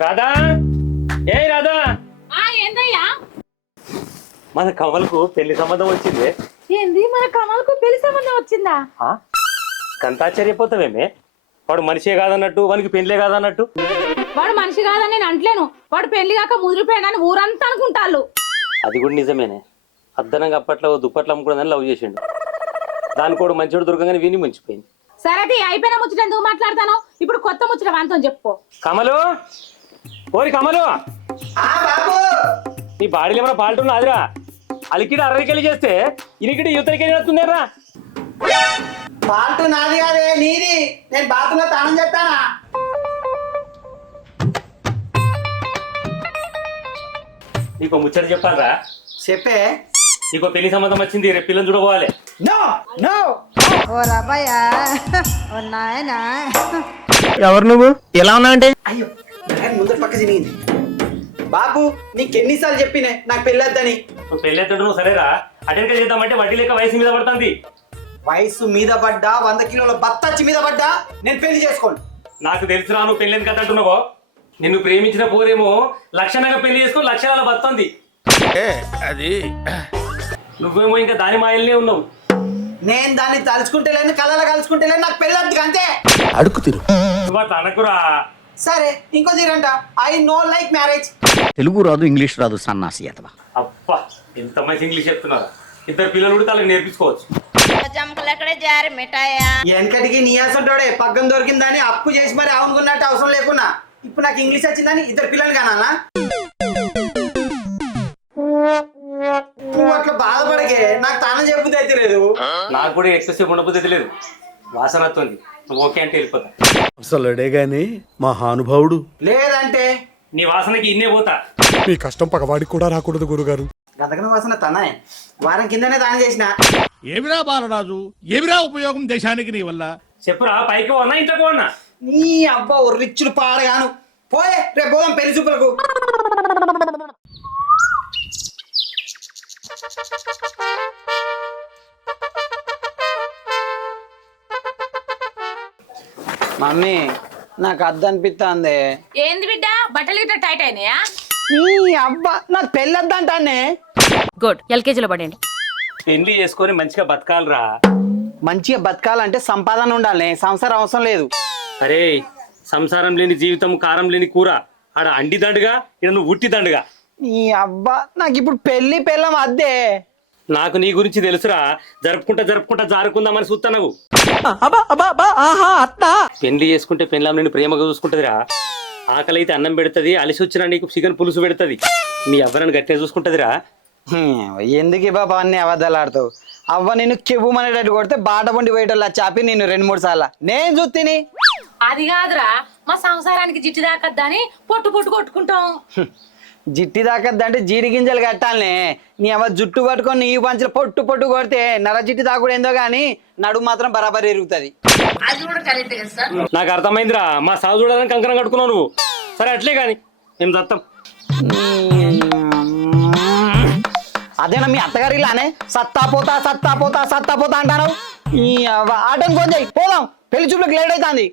రాధా, ఏ రాధా, ఏందయ్యా? మన కమలకు పెళ్లి సంబంధం వచ్చింది. ఏంది మన కమలకు పెళ్లి సంబంధం వచ్చిందా? కంతాశ్చర్యపోతావేమే? వాడు మనిషే కాదన్నట్టు, వానికి పెళ్లే కాదన్నట్టు. వాడు మనిషి కాదని నేను అంటలేను, వాడు పెళ్లి కాక ముదిరిపోయాడని ఊరంతా అనుకుంటాళ్ళు. అది కూడా నిజమేనే. అద్దనంగా అప్పట్లో దుప్పట్లు అమ్ముకోవడానికి లవ్ చేసిండు. దాని కూడా మంచివాడు దొరకగానే విని ముంచిపోయింది. సరే అయిపోయిన ముచ్చట ఎందుకు మాట్లాడతాను? ఇప్పుడు కొత్త ముచ్చట వాంతో చెప్పు. కమలు, ఓరి కమలు, నీ బాడీలో ఏమైనా ఫాల్ట్ ఉన్నదిరా? అలికిడి అరవికెళ్ళి చేస్తే ఇనికిడి యువతలకెళ్ళి వస్తుందేరా? ఫాల్ట్ నాది కాదే, నీది. నేను బాత్రూంలో తానం చేస్తానా? నీకు ముచ్చట చెప్పాలరా? చెప్పే. నీకు పెళ్లి సంబంధం వచ్చింది, రేపు పిల్లని చూడబోవాలి. No no. ఓ రబ్బయ్యా, ఓ నాయనా. ఎవరు నువ్వు? ఎలా ఉన్నా అంటే? అయ్యో, ముందర పక్క తిరిగింది. బాబు, నీకెన్నిసార్లు చెప్పినే నాకు పెళ్ళొద్దని? నువ్వు పెళ్ళి ఎత్తడు, నువ్వు సరేరా. అటెండ్ చేద్దామంటే వడ్డీ లేక వయసు మీద పడుతుంది. వయసు మీద పడ్డా, 100 కిలోల బత్తచ్చి మీద పడ్డా నేను పెళ్లి చేసుకోండి. నాకు తెలుసురా నువ్వు పెళ్లి ఎందుకు అంటున్నావో. నిన్ను ప్రేమించిన పోరేమో లక్షణంగా పెళ్లి చేసుకొని లక్షణాల బతుంది. అది నువ్వేమో ఇంకా దాని మాయల్నే ఉన్నావు. నేను దాన్ని తలుచుకుంటేలేను, కళలో కలుసుకుంటేలేను, నాకు పెళ్ళొద్దు అంతే. అడుగు తిరు. నువ్వు అట్లా అనకురా. సరే, ఇంకో తీరంట. I no like marriage. Telugu రాదు, ఇంగ్లీష్ రాదు, సన్నాసి అతవా. అబ్బా, ఎంత మంచి ఇంగ్లీష్ చెప్తున్నారా. ఇద్దరు పిల్లలు కూడా తనకు నేర్పించుకోవచ్చు. వెనకటికి నీయాసంటోడే పగ్గం దొరికిందని అప్పు చేసి మరి అవునుకున్నట్టు అవసరం లేకున్నా ఇప్పుడు నాకు ఇంగ్లీష్ వచ్చిందని ఇద్దరు పిల్లలు కానా? నువ్వు అట్లా బాధపడకే, నాకు తాను చెప్పుతే అయితే లేదు. నాకు కూడా ఎక్కువసేపు ఉండబోతే లేదు, వాసన వస్తుంది. నువ్వు ఓకే అంటే వెళ్ళిపోతా. అసలుడే గాని మహానుభావుడు. లేదంటే నీ వాసనకి ఇన్నే పోతా. మీ కష్టం పగవాడికి కూడా రాకూడదు గురుగారు. గతకన వాసన తనే వారం కిందనే తాను చేసిన. ఏమిరా బాలరాజు, ఏమిరా ఉపయోగం దేశానికి నీ వల్ల? చెప్పురా, పైకి పోనా ఇంట్లోకి పోనా? నీ అబ్బా ఓ రిచ్చులు పాడగాను. పోయే, రేపు పోదాం పెళ్లి చూపులకు. మమ్మీ, నాకు అద్దు అనిపిస్తుంది. ఏంది బిడ్డ, బట్టలు గిట్ట టైట్ అయినాయా? నీ అబ్బా, నాకు పెళ్ళొద్దంటానే. గుడ్, ఎల్కేజీలో పడండి. పెళ్లి చేసుకొని మంచిగా బతకాలరా. మంచిగా బతకాలంటే సంపాదన ఉండాలి, సంసారం అవసరం లేదు. అరే, సంసారం లేని జీవితం కారం లేని కూర. ఆడ అండి దండుగా, ఇక్కడ నువ్వు ఉట్టి దండుగా. నీ అబ్బా, నాకు ఇప్పుడు పెళ్లి పెళ్ళం అద్దే. నాకు నీ గురించి తెలుసురా. జరుపుకుంటా జారుకుందామని చూస్తా నువ్వు. పెళ్లి చేసుకుంటే పెళ్ళాం నేను ప్రేమగా చూసుకుంటదిరా. ఆకలి అయితే అన్నం పెడుతుంది, అలిసి వచ్చినా నీకు చికెన్ పులుసు పెడుతుంది. మీ అవ్వనని గట్టిగా చూసుకుంటదిరా. ఎందుకు బాబా అన్ని అబద్ధాలు ఆడుతావు? అవ్వ నేను కెవ్వుమనేటట్టు కొడితే బాట పండి పోయేటోళ్ళు చాపి నేను 2-3 సార్లు నేను చూస్తేని. అది కాదురా, మా సంసారానికి జిట్టి దాకద్దని పొట్టు కొట్టుకుంటాం. జిట్టి దాకద్దంటే జీడి గింజలు కట్టాలనే. నీ అవ్వ జుట్టు పట్టుకొని నీ పంచులు పొట్టు కొడితే నర జిట్టి దాకుడు ఏందో గానీ నడుము మాత్రం బరాబర్ ఎరుగుతుంది. నాకు అర్థమైందిరా. మా సాగు చూడాలని కంకణం కట్టుకున్నావు నువ్వు. సరే అట్లే కానీ మేము దత్తం. అదేనా మీ అత్తగారి ఇలానే సత్తా పోతా అంటారు. ఈ ఆటోని ఫోన్ చేయి, పోదాం. పెళ్లి చూపులకు లేట్ అవుతుంది.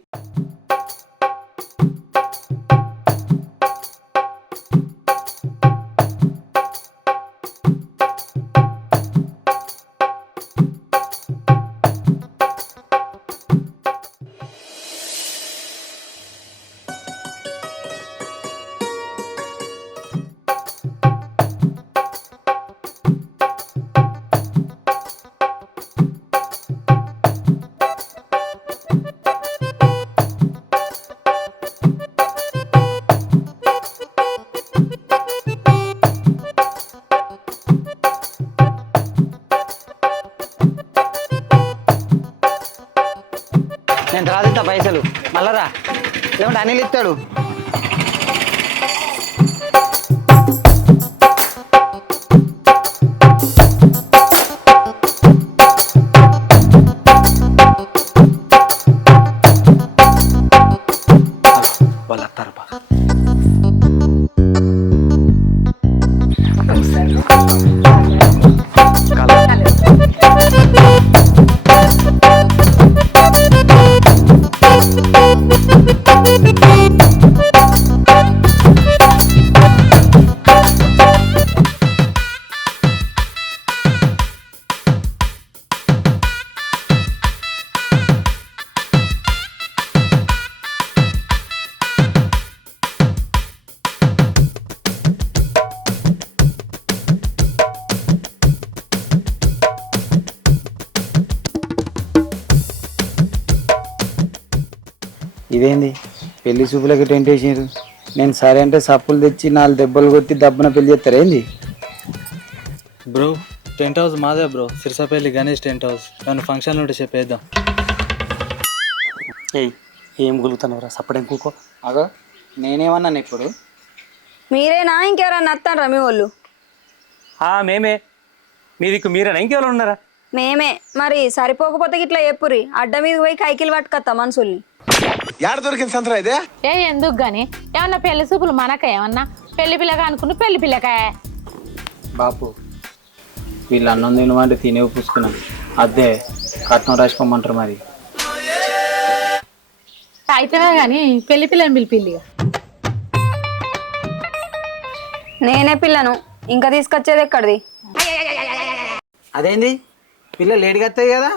నేను రాదిస్తా పైసలు, మళ్ళరా లేకుంటే అనిల్ ఇస్తాడు. వాళ్ళు వస్తారు. ఇదేంది పెళ్లి చూపులకి టెంట్ వేసినారు. నేను సరే అంటే సప్పులు తెచ్చి 4 దెబ్బలు కొట్టి దబ్బున పెళ్లి చేస్తారా ఏంది? బ్రో టెంట్ హౌస్ మాదే బ్రో, సిరిసాపల్లి గణేష్ టెంట్ హౌస్. ఏమైనా ఫంక్షన్లు ఉంటే చెప్పేద్దాం. ఏయ్ ఏం గులుగుతున్నావురా సప్పడేం కూకో. అగో నేనేమన్నాను ఇప్పుడు? మీరేనా ఇంకెవరన్నా వస్తారా మీ వాళ్ళు? మేమే. మీ దిక్కు మీరేనా ఇంకెవరు ఉన్నారా? మేమే. మరి సరిపోకపోతే ఇట్లా చెప్పురి, అడ్డ మీద పోయి కైకిలు పట్టుకొస్తా మనుషుల్ని. ఏ ఎందుకు గాని ఏమన్నా పెళ్లి చూపులు మనక ఏమన్నా పెళ్లి పిల్లగా అనుకున్న పెళ్లి పిల్లకాయ. బాపు వీళ్ళు అన్నం తినమంటే తినేవి పూసుకున్నాను. అదే కట్నం రాసుకోమంటారు మరి. అయితేనే గాని పెళ్లి పిల్లని పిలిపిల్లిగా. నేనే పిల్లను, ఇంకా తీసుకొచ్చేది ఎక్కడిది? అదేంది పిల్ల లేటుగా వస్తాయి కదా?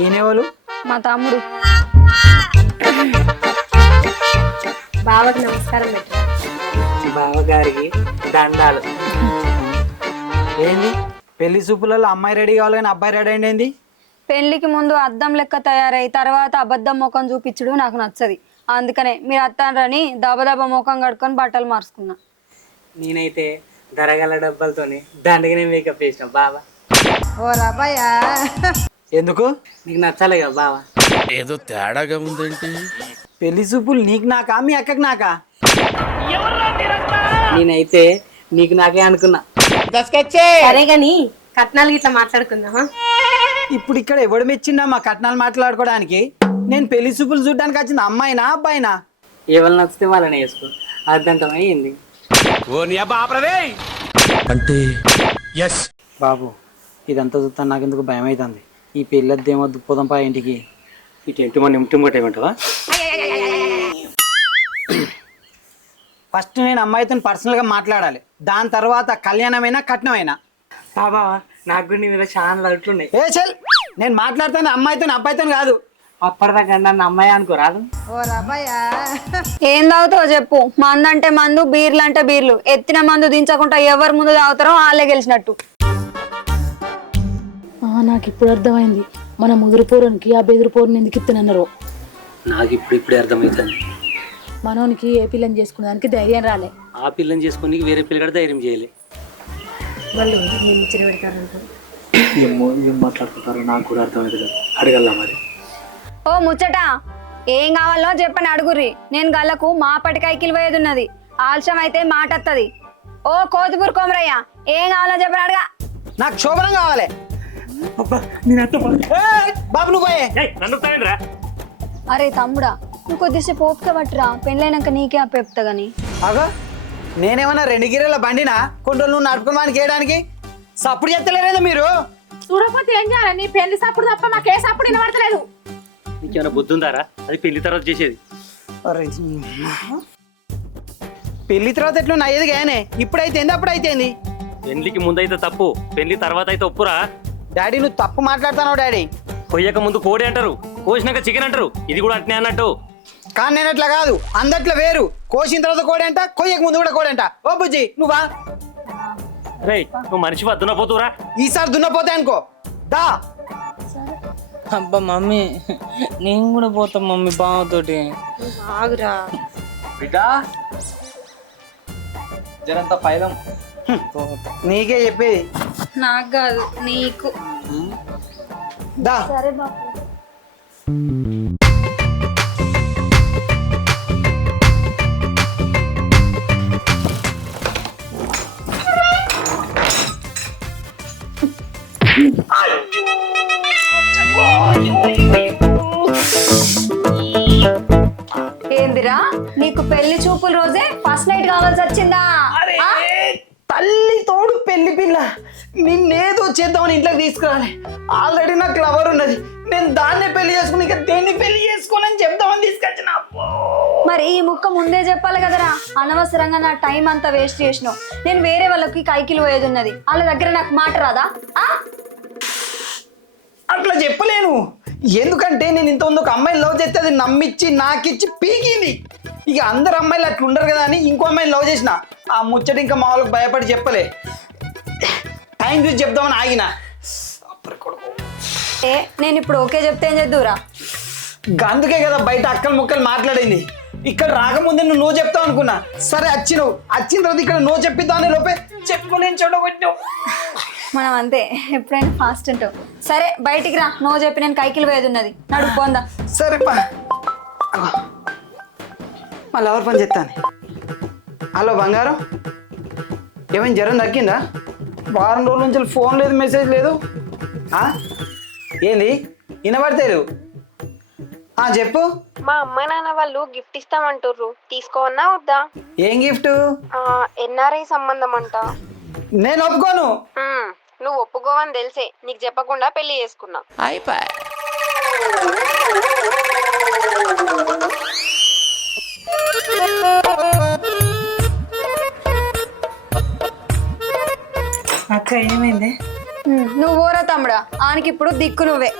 ఈయనెవరు? మా తమ్ముడు. బావకి నమస్కారం పెట్టు. బావగారికి దండాలు. ఏంది పెళ్లి చూపులలో అమ్మాయి రెడీ కావాలి కానీ అబ్బాయి రెడీ అయింది ఏంది? పెళ్లికి ముందు అద్దం లెక్క తయారై తర్వాత అబద్ధం ముఖం చూపించడు నాకు నచ్చది. అందుకనే మీరు అత్తారని దబదబ ముఖం కడుక్కొని బట్టలు మార్చుకున్నా. నేనైతే ధరగల డబ్బాలతోని దండగానే మేకప్ చేసిన బావా. ఓ రబ్బయ్యా ఎందుకు? నీకు నచ్చాలి కదా బావా. ఏదో తేడాగా ఉందేంటి? పెళ్లి చూపులు నీకు నాకా మీ అక్కకి నాకా? నేనైతే నీకు నాకే అనుకున్నా. సరే గాని కట్నాలు ఇట్లా మాట్లాడుకుందామా? ఇప్పుడు ఇక్కడ ఎవడు మెచ్చిండా మా కట్నాలు మాట్లాడుకోవడానికి? నేను పెళ్లి చూపులు చూడడానికి వచ్చింది అమ్మాయినా అబ్బాయినా? ఎవరు నచ్చితే వాళ్ళని వేసుకో, అర్థంతం అయ్యింది. అంటే ఎస్ బాబు ఇదంతా చూస్తాను నాకు ఎందుకు భయం అవుతుంది. ఈ పెళ్ళొద్దేమో దుప్పదంపా ఇంటికి. ఇటు ఇంటి మన ఇంటి కొట్టేయమంటావా? ఫస్ట్ నేను అమ్మాయితో పర్సనల్గా మాట్లాడాలి, దాని తర్వాత కళ్యాణమైనా కట్నమైనా. బావా నాకు కూడా నీ మీద చాలా అట్లున్నాయి. ఏ చెల్ నేను మాట్లాడతాను అమ్మాయితో అబ్బాయితో కాదు. అప్పటిదాకా నన్ను అమ్మాయి అనుకోరాదు. ఓ రబ్బయ్యా ఏం తాగుతావో చెప్పు. మందు అంటే మందు, బీర్లు అంటే బీర్లు. ఎత్తిన మందు దించకుండా ఎవరు ముందు తాగుతారో వాళ్ళే గెలిచినట్టు. నాకు ఇప్పుడు అర్థమైంది మన ముదురు పోరునికి ఆ బెదురు పోరుని ఎందుకు ఇత్తనన్నారు. నాకు ఇప్పుడే అర్థమవుతుంది. మనోనికి ఏ పిల్లని చేసుకునేదానికి ధైర్యం రాలే. ఆ పిల్లని చేసుకుని వేరే పిల్లగాడు ధైర్యం చేయలే. వాళ్ళు ముచ్చట పెడతారంటారు. ఏమో ఏం మాట్లాడుకుంటారో నాకు కూడా అర్థమవుతుంది. అడగల్లా మరి. ఓ ముచ్చట ఏం కావాలో చెప్పని అడుగుర్రి. నేను గల్లకు మా పటికైకిలు పోయేది ఉన్నది. ఆలస్యం అయితే మాట వస్తుంది. ఓ కోతిపూర్ కోమరయ్య ఏం కావాలో చెప్పని అడగా. నాకు శోభనం కావాలి. బాబు నువ్వు పోయే. అరే తమ్ముడా నువ్వు కొద్దిసేపు ఓపిక పట్టురా, పెళ్ళైనాక నీకే అప్పేపుతా గాని. అగో నేనేమన్నా 2 గిరెల బండినా కొన్ని రోజులు నువ్వు నడుపుకోవడానికి వేయడానికి? సప్పుడు చెత్తలేరేందా మీరు? చూడకపోతే ఏం చేయాలి? నీ పెళ్లి సప్పుడు తప్ప మాకే సప్పుడు వినబడతలేదు. నీకేమైనా బుద్ధి ఉందారా? అది పెళ్లి తర్వాత చేసేది. పెళ్లి తర్వాత ఎట్లా అయ్యేది కానీ ఇప్పుడైతే అప్పుడైతే పెళ్లికి ముందైతే తప్పు, పెళ్లి తర్వాత అయితే ఒప్పురా. డాడీ నువ్వు తప్పు మాట్లాడుతున్నావు డాడీ. కొయ్యక ముందు కోడి అంటారు, కోసినాక చికెన్ అంటారు. ఇది కూడా అట్నే అన్నట్టు. కానీ నేను అట్లా కాదు, అందట్లో వేరు. కోసిన తర్వాత కోడంట, కొయ్యక ముందు కూడా కోడంట. ఓ బుజ్జి నువ్వా? రేయ్ నువ్వు మనిషి దున్నపోతురా. ఈసారి దున్నపోతే అనుకో దా. అబ్బా మమ్మీ నేను కూడా పోతాం మమ్మీ బావతోటి. ఆగురా బిడ్డా జరంత పైలం. నీకే చెప్పేది. నాకు కాదు నీకు. దా సరే బాబు. ఏందిరా నీకు పెళ్లి చూపుల రోజే ఫస్ట్ నైట్ కావాల్సి వచ్చిందా? తల్లి తోడు పెళ్లి పిల్ల నిన్నేదో చేద్దామని ఇంట్లోకి తీసుకురాలి. ఆల్రెడీ నాకు లవర్ ఉన్నది, నేను దాన్నే పెళ్లి చేసుకుని ఇక దేన్ని పెళ్లి చేసుకోనని చెప్దామని తీసుకొచ్చిన. మరి ఈ ముక్క ముందే చెప్పాలి కదరా, అనవసరంగా నా టైం అంతా వేస్ట్ చేసినావు. నేను వేరే వాళ్ళకి కైకిలు పోయేది ఉన్నది, వాళ్ళ దగ్గర నాకు మాట రాదా? అట్లా చెప్పలేను, ఎందుకంటే నేను ఇంతకుముందు ఒక అమ్మాయిని లవ్ చేస్తే అది నమ్మిచ్చి నాకిచ్చి పీకింది. ఇక అందరు అమ్మాయిలు అట్లా ఉండరు కదా అని ఇంకో అమ్మాయిని లవ్ చేసిన. ఆ ముచ్చట ఇంకా మా వాళ్ళకి భయపడి చెప్పలే, టైం చూసి చెప్దామని ఆగిన. నేను ఇప్పుడు ఓకే చెప్తే ఏం చేద్దురా? అందుకే కదా బయట అక్కలు ముక్కలు మాట్లాడింది. ఇక్కడ రాకముందే నువ్వు చెప్తావు అనుకున్నా. సరే వచ్చినావు, వచ్చిన తర్వాత ఇక్కడ నువ్వు చెప్పిద్దామని లోపే చెప్పుకోలేని చోట కొట్టినావు. మనం అంతే, ఎప్పుడైనా ఫాస్ట్ ఉంటావు. సరే బయటికి రా, నువ్వు చెప్పి నేను కైకిలు పోయేది ఉన్నది, నడుపు పోందా. సరే పా, మళ్ళీ ఎవరు పని చెప్తాను. హలో బంగారం, ఏమైనా జ్వరం తగ్గిందా? వారం రోజుల నుంచి ఫోన్ లేదు, మెసేజ్ లేదు. ఏంది వినబడతారు? చెప్పు. మా అమ్మ నాన్న వాళ్ళు గిఫ్ట్ ఇస్తామంటుర్రు, తీసుకోవన్నా వద్దా? ఏం గిఫ్ట్? ఎన్ఆర్ఐ సంబంధం అంట. నేను ఒప్పుకోను. నువ్వు ఒప్పుకోవని తెలిసే నీకు చెప్పకుండా పెళ్లి చేసుకున్నా. అక్క ఏమైంది? నువ్వు ఓరా తమ్ముడా, ఆనికి ఇప్పుడు దిక్కు నువ్వే.